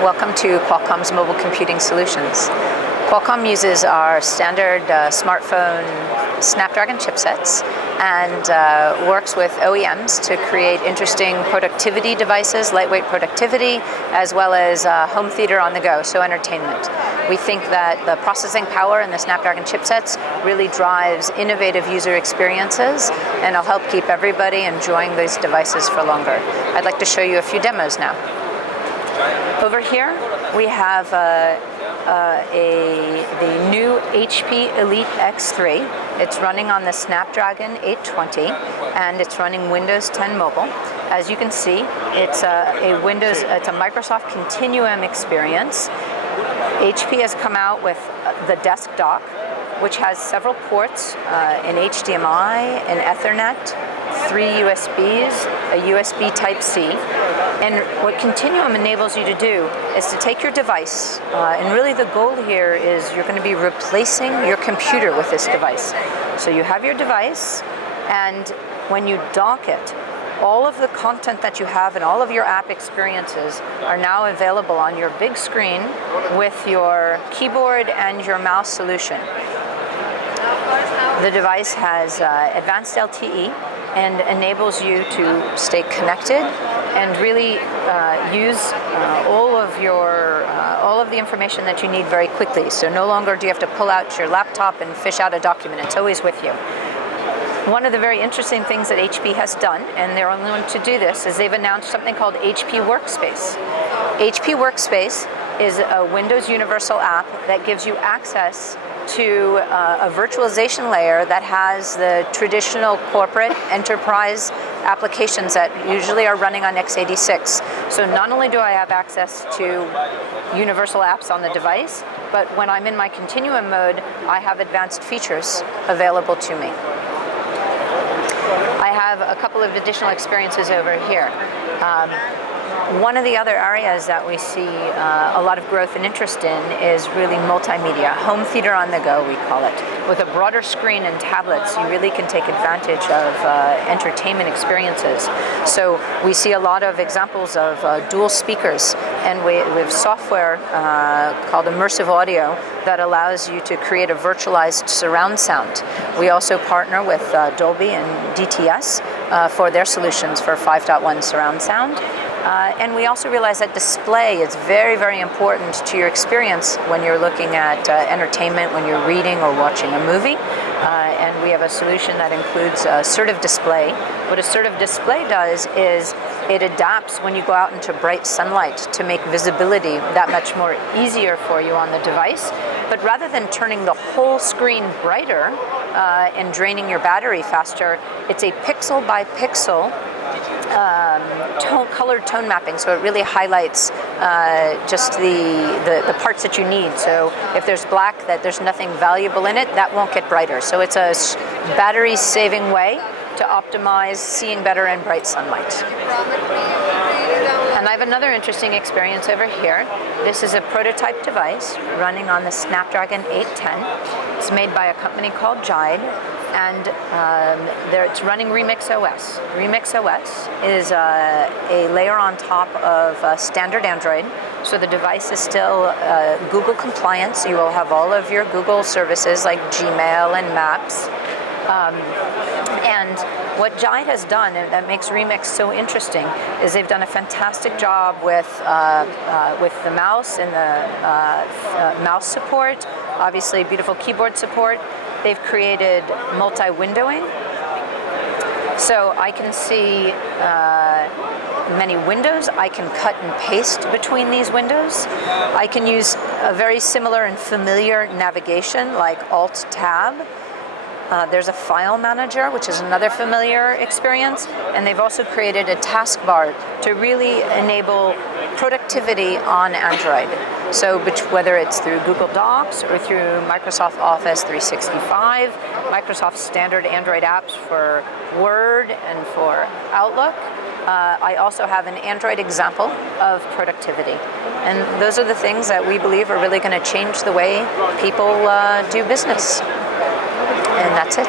Welcome to Qualcomm's Mobile Computing Solutions. Qualcomm uses our standard smartphone Snapdragon chipsets and works with OEMs to create interesting productivity devices, lightweight productivity, as well as home theater on the go, so entertainment. We think that the processing power in the Snapdragon chipsets really drives innovative user experiences and will help keep everybody enjoying these devices for longer. I'd like to show you a few demos now. Over here we have the new HP Elite X3. It's running on the Snapdragon 820 and it's running Windows 10 Mobile. As you can see, it's a Microsoft Continuum experience. HP has come out with the desk dock, which has several ports, an HDMI, an Ethernet, 3 USBs, a USB Type-C. And what Continuum enables you to do is to take your device, and really the goal here is you're going to be replacing your computer with this device. So you have your device, and when you dock it, all of the content that you have and all of your app experiences are now available on your big screen with your keyboard and your mouse solution. The device has advanced LTE and enables you to stay connected and really use all of the information that you need very quickly. So no longer do you have to pull out your laptop and fish out a document. It's always with you. One of the very interesting things that HP has done, and they're only one to do this, is they've announced something called HP Workspace. HP Workspace is a Windows Universal app that gives you access to a virtualization layer that has the traditional corporate enterprise applications that usually are running on x86. So not only do I have access to universal apps on the device, but when I'm in my Continuum mode, I have advanced features available to me. I have a couple of additional experiences over here. One of the other areas that we see a lot of growth and interest in is really multimedia, home theater on the go, we call it. With a broader screen and tablets, you really can take advantage of entertainment experiences. So we see a lot of examples of dual speakers, and we have software called immersive audio that allows you to create a virtualized surround sound. We also partner with Dolby and DTS for their solutions for 5.1 surround sound. And we also realize that display is very, very important to your experience when you're looking at entertainment, when you're reading or watching a movie. And we have a solution that includes assertive display. What assertive display does is it adapts when you go out into bright sunlight to make visibility that much more easier for you on the device. But rather than turning the whole screen brighter and draining your battery faster, it's a pixel by pixel colored tone mapping, so it really highlights just the parts that you need. So if there's black, that there's nothing valuable in it, that won't get brighter. So it's a battery saving way to optimize seeing better in bright sunlight. And I have another interesting experience over here. This is a prototype device running on the Snapdragon 810. It's made by a company called Jide, and it's running Remix OS. Remix OS is a layer on top of standard Android, so the device is still Google compliant, so you will have all of your Google services like Gmail and Maps. And what Jide has done, and that makes Remix so interesting, is they've done a fantastic job with the mouse and the mouse support, obviously beautiful keyboard support. They've created multi-windowing, so I can see many windows. I can cut and paste between these windows. I can use a very similar and familiar navigation like Alt-Tab. There's a file manager, which is another familiar experience, and they've also created a taskbar to really enable productivity on Android. So whether it's through Google Docs or through Microsoft Office 365, Microsoft standard Android apps for Word and for Outlook, I also have an Android example of productivity. And those are the things that we believe are really going to change the way people do business. And that's it.